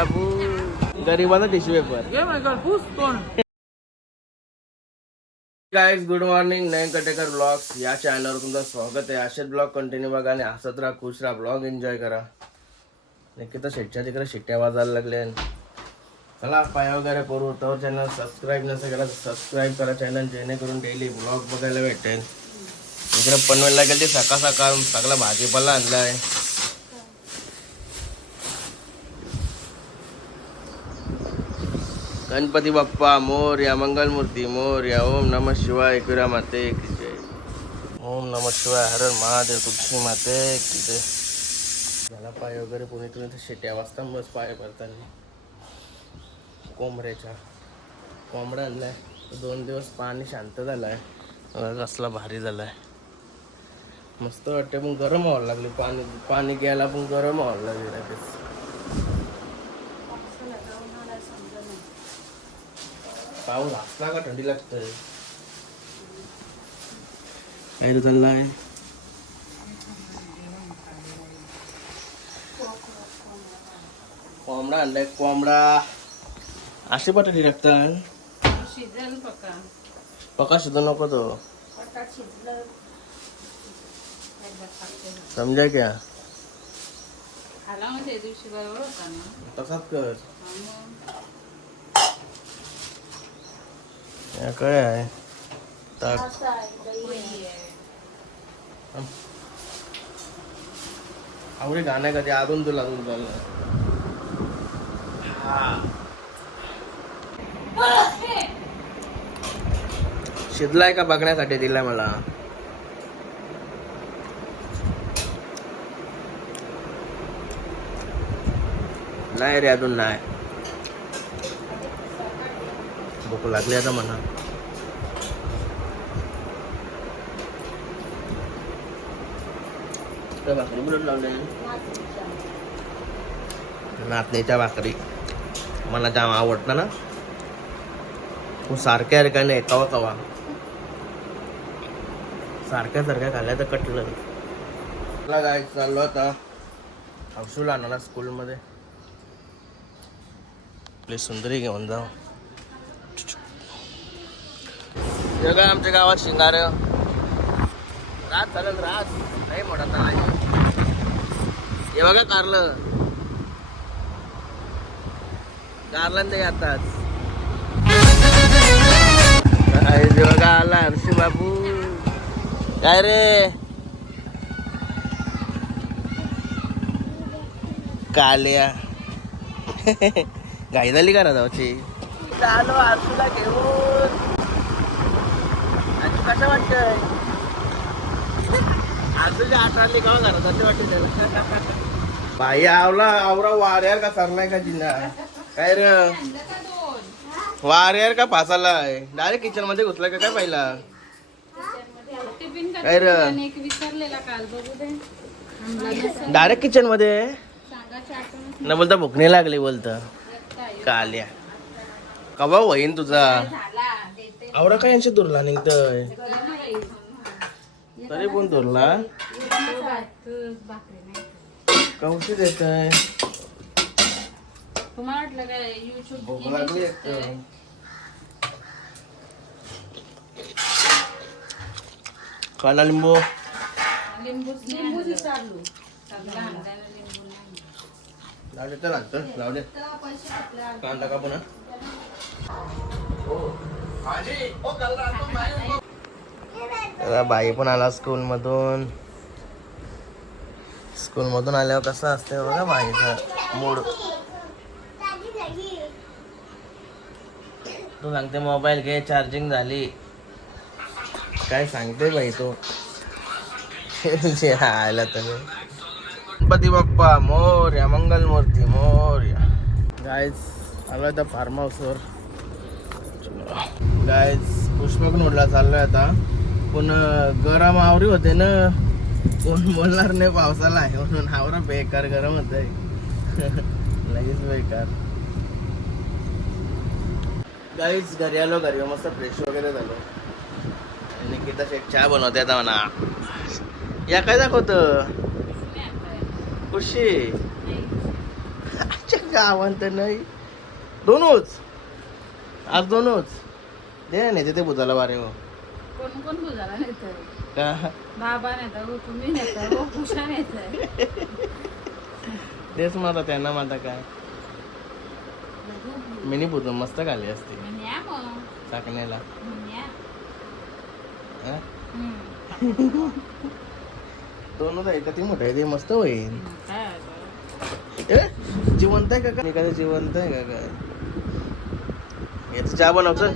बाबू गरीबाचा tissue paper. Guys good morning. Nayan Katekar blogs या चॅनलवर तुमचं स्वागत आहे. असेच ब्लॉग कंटिन्यू बघा आणि हसत राहा, खुश राहा, ब्लॉग एन्जॉय करा. नक्की तर शेटच्या तिकडे शिट्ट्या वाजायला लागल्या. चला पाय वगैरे करू. तर चॅनल सबस्क्राईब नसेल केला तर सबस्क्राईब करा चॅनल, जेणेकरून डेली ब्लॉग बघायला भेटेल. इकडे पनवेलला गेले सकाळ सकाळ सगळा भाजीपाला आणलाय. गणपती बाप्पा मोरया, मंगलमूर्ती मोरया, ओम नमः शिवाय, एकविरा माते की जय. ओम नमः शिवाय, हर हर महादेव, तुलसी माते की जय. झाला पाय वगैरे कोणी तुम्ही शेट्या वाजता बस पाय पडताना. कोंबड्याच्या कोंबडा आणलाय. 2 दिवस पाणी शांत झालाय. कसला भारी झालाय, मस्त वाटते. पण गरम व्हायला लागले. पाणी घ्यायला पण गरम व्हायला लागले लगेच. पाऊस असला का थंडी लागतंय. काय रे चाललाय. कोंबडा आणलाय. कोंबडा अशी बटाटी टाकतात. पका शिजू नको तो. समजा क्या तसाच कर. काय आहे टाक. आवडी गाणं कधी अजून तुला अजून चाललं. शिजलाय का बघण्यासाठी दिलाय मला. नाही रे अजून नाही. भूक लागली आता म्हणा. भाकरी बुलट लावले. नाचणीच्या भाकरी मला जाम आवडतं ना. तू सारख्या का नाही कवा कवा सारख्या खाल्ल्या तर कटलं. मला काय चाललो आता हौसूला आणा स्कूलमध्ये. आपली सुंदरी घेऊन जाऊ. जगा आमच्या गावात शिंगार रात चालेल. रात नाही मोठा नाही. हे बघा कारलं ते आताच. बघा आला हर्षी बाबू. काय रे काल्या घाई झाली का राजाची. चालू हर्षूला घेऊन. कसं वाटतंय आजूच्या आठवली का घरात असे वाटते त्याला. बाई आवरा वाऱ्यावर का सरलाय का जिल्हा. काय रे वाऱ्यावर का फासालाय. डायरेक्ट किचन मध्ये घुसलाय का काय पहिला. काय रे डायरेक्ट किचन मध्ये न बोलता भूक नाही लागली बोलत. काल्या कवा होईन तुझा. आवरा काय यांची दुरला निघतय तरी पण दुरला कौशी देत आहे. भूक लागली काला लिंबू. लागतं लावू दे. कांदा कापू ना. बाई पण आला स्कूल मधून आल्यावर कसं असतं बघा बाईचा मूड. तू सांगते मोबाईल घे चार्जिंग झाली. काय सांगते बाई तो. आला तुम्ही. गणपती बाप्पा मोरया, मंगलमूर्ती मोरया. गाईज आलो आता फार्म हाऊसवर. गाईज पुष्पक नोडला चाललोय आता. पण गरम आवरी होते ना. कोण बोलणार नाही पावसाला आहे म्हणून. आवरा बेकार गरम होत आहे लगेच बेकार. गाईज घरी आलो. घरी मस्त फ्रेश वगैरे झालो. निकिता शेट चहा बनवते आता म्हणा. या काय दाखवत खुशी आव्हान तर नाही. दोनच आज दोनच दे नाही ते बुजाला बारे हो. कोण कोण बुजाला नेतंय? का बाबा नेता हो, तुम्ही नेता हो, उषा नेताय. तेच माझा त्यांना माझा काय मिनी बुजून मस्त खाली असते मग या मग. चाकण्याला. मग या. हा? हम्म. दोनच आहे का ती मोठं आहे ते मस्त होईल. काय आता? जिवंत आहे का काय एखादं जिवंत आहे का काय याचं चहा बनवचं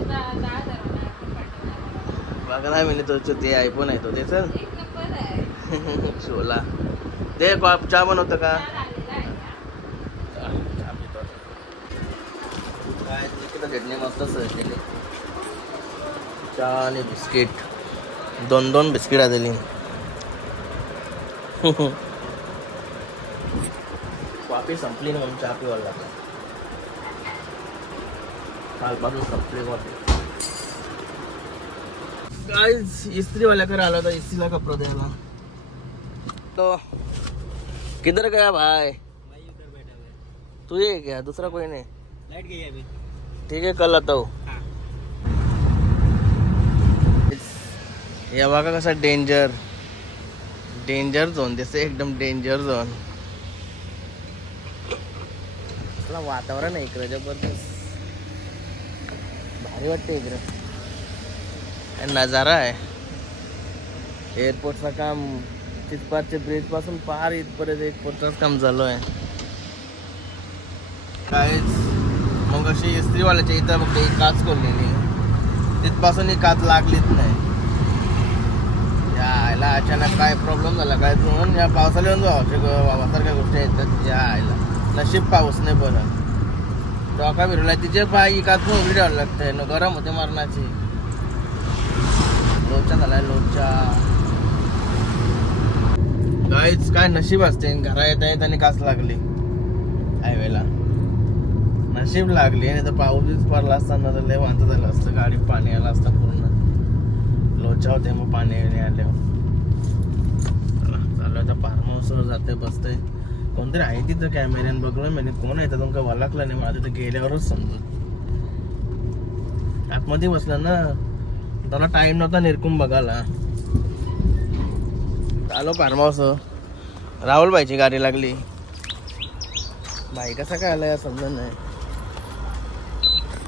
बघा नाही म्हणजे तो ते आयफोन आहे तो ते चल एक नंबर आहे. शोला ते चहा बनवतं का चहा पितो. काय तिकडं चटणी मस्त केली. चहा आणि बिस्किट 2 बिस्किट दिली. वापी संपली ना म्हणून चहा पिवायला लागला. कालपासून संपली वापी. गाइस इस्त्री वाल्याकडे आला था इस्त्रीला कपड़ा द्यायला. तो किधर गया भाई? तू ये क्या दूसरा कोई नहीं? लाइट गई अभी. ठीक है कल आता हूँ. या बघा कसा डेंजर झोन दिसते एकदम डेंजर झोन. वातावरण आहे इकडे जबरदस्त भारी वाटते इकडे. नजारा आहे एअरपोर्टचं काम तिथपारच्या ब्रिज पासून पार इथपर्यंत एअरपोर्टच काम झालं आहे. काहीच मग अशी इस्त्रीवाल्याच्या इथं मग एक काच कोरलेली तिथपासून ही काच लागलीच नाही. यायला अचानक काय प्रॉब्लेम झाला काय म्हणून या पावसाला येऊन वावासारख्या गोष्टी येतात. यायला नशीब पाऊस नाही पडत. डोका फिरवला तिचे पाय काच उभी ठेवायला लागतंय न गरम होते मरणाची. लोचा झालाय लोचा. गाईच काय नशीब असते घरा येता येत आणि काच लागली हायवेला. नशीब लागली नाही तर पाऊसच पडला असताना तर लय वांत झालं असतं. गाडी पाणी आलं असतं पूर्ण. लोचा होते मग पाणी आल्यावर. चालू आता फार्म हाऊसवर जाते बसते. कोणतरी आहे तिथं कॅमेऱ्यान बघलं म्हणजे कोण आहे तुमका वळखलं नाही. मला तिथं गेल्यावरच समजत. आतमध्ये बसलं ना त्याला टाइम नव्हता निरकून बघायला. आलो फार्म हाऊस. राहुल भाईची गाडी लागली. भाई कसा काय आला या समजत नाही.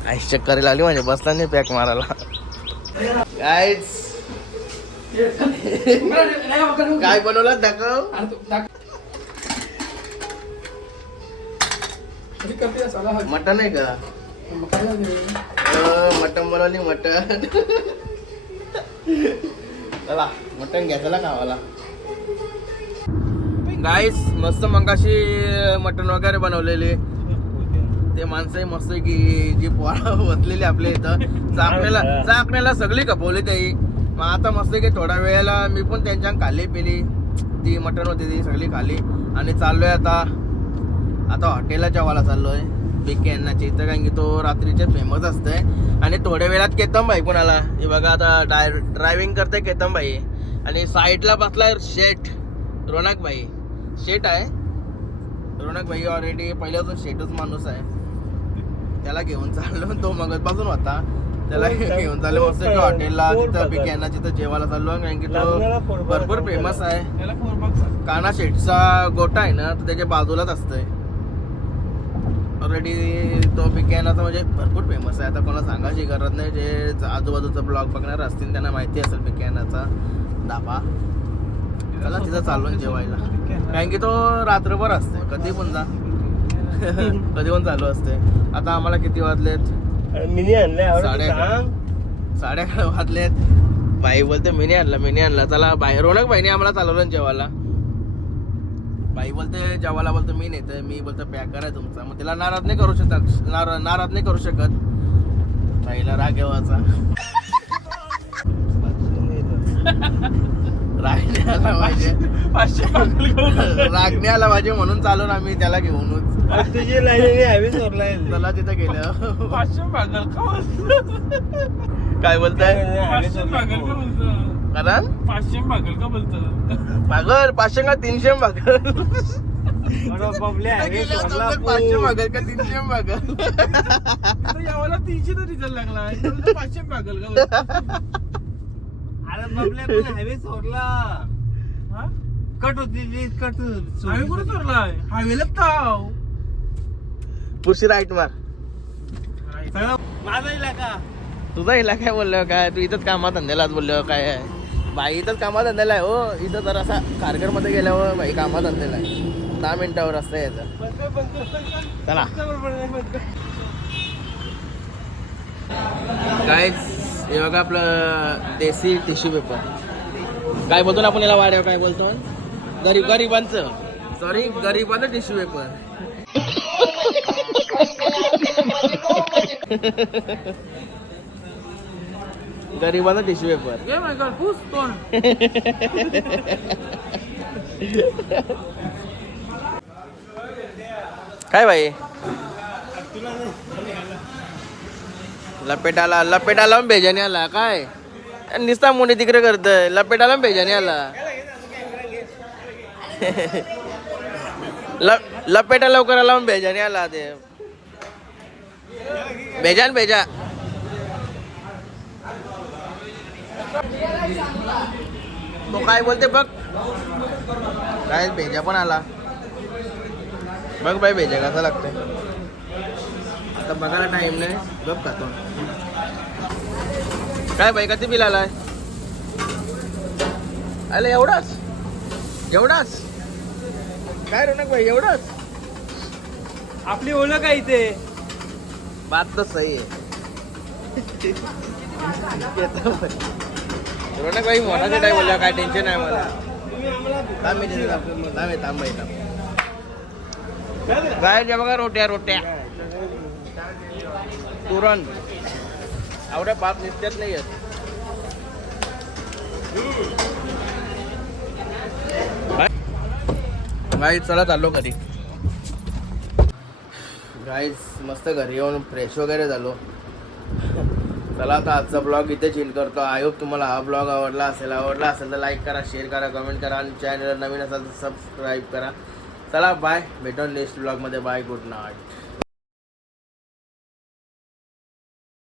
आईस चक्कर लागली म्हणजे बसला नाही पॅक मारायला. काय बनवलं दाखव. मटन आहे का? मटन बनवली मटन. चला मटन घ्या चला खावाला. गाईस मस्त मंगाशी मटन वगैरे बनवलेले. ते माणसं मस्त की जी पोळा बसलेली आपल्या इथं चाकण्याला सगळी खपवली त्याही. मग आता मस्त की थोड्या वेळेला मी पण त्यांच्या खाल्ली पिली. ती मटन होती ती सगळी खाली आणि चाललोय आता हॉटेलला जेवायला चाललोय बिके अन्नाच्या इथं. कारण की तो रात्रीचे फेमस असतंय. आणि थोड्या वेळात केतन भाई पण आला. हे बघा आता ड्रायव्हिंग करते केतन भाई. आणि साईडला बसलाय शेठ रोनक भाई. शेठ आहे रोनक भाई ऑलरेडी पहिल्यापासून शेठच माणूस आहे. त्याला घेऊन चाललो. तो मगजपासून होता त्याला घेऊन चाललो मस्त हॉटेलला. तिथं बिके अन्ना तिथं जेवायला चाललो. कारण की तो भरपूर फेमस आहे. काना शेठचा गोटा आहे ना तर त्याच्या बाजूलाच असतंय. ऑलरेडी तो बिक्यानाचा म्हणजे भरपूर फेमस आहे. आता कोणाला सांगायची गरज नाही. जे आजूबाजूचा ब्लॉग बघणार असतील त्यांना माहिती असेल बिक्यानाचा धाबा. चला तिथं चाललो जेवायला. कारण की तो रात्रभर असते कधी पण जा कधी पण चालू असते. आता आम्हाला किती वाजलेत? मिनी आणलाय 11:30 वाजलेत. बाई बोलते मिनी आणला. चला बाहेर रोनक बाईने आम्हाला चालवलं जेवायला. बाई बोलते जेवायला बोलतो मी नेतोय. मी बोलतो पॅकर आहे तुमचा. मग तिला नाराज नाही करू शकत. बाईला राग येवाचा. रागणे आला पाहिजे म्हणून चालून आम्ही त्याला घेऊनच. चला तिथं गेलं. काय बोलताय? कारण 500 भागल का बोलतो? भागर 500 का 300 भागर. बबले हायवे सोडला 500 मागल का 300 मागल यावाला 300 तर रिझल्ट लागला 500 मागल का अरे बबले पण हायवे सोडला हा कट होती कट हायवे कुठे सोडलाय हायवेला ताव पुढची राईट मार. सगळं माझा इलाका तुझा इला काय बोललो काय तू इथंच कामात धंद्यालाच बोललो काय आहे भाई इथंच कामात धंद्याला आहे हो इथं जर असा कारगर मध्ये गेल्यावर भाई कामात धंद्याला आहे 10 मिनिटावर रस्ता यायचा चला काय हे बघा आपलं देसी टिश्यू पेपर काय बोलतो ना आपण याला वाड्यावर काय बोलतो गरिबांचं सॉरी गरिबांचं टिश्यू पेपर गरिबांचा टिश्यू पेपर ये मायकल पुस तोंड काय भाई लपेटाला लावून भेजाने आला काय निस्ता मोठी तिकडे करतय लपेटाला भेजाने आला लपेटा लवकर लावून भेजाने आला ते भेजा तो काय बोलते बघ काय भेजा पण आला बघ बाई भेजा कसा लागतंय आता बघायला टाइम नाही बघ खातो काय बाई किती बिल आलाय अरे एवढाच काय रोनक भाई एवढाच आपली ओळख आहे इथे बात तर सही आहे रोनक भाई मोठा काय बोलला काय टेन्शन आहे मला थांब काय जे बघा रोट्या तुरंत एवढ्या बाप निसत्यात नाही येत गाईज चला चाललो घरी गाईज मस्त घरी येऊन फ्रेश वगैरे झालो चला आता आजचा ब्लॉग इथे चिल करतो आय होप तुम्हाला हा ब्लॉग आवडला असेल तर लाईक करा शेअर करा कमेंट करा आणि चॅनलला नवीन असाल तर सबस्क्राईब करा चला बाय भेटून नेक्स्ट ब्लॉगमध्ये बाय गुड नाईट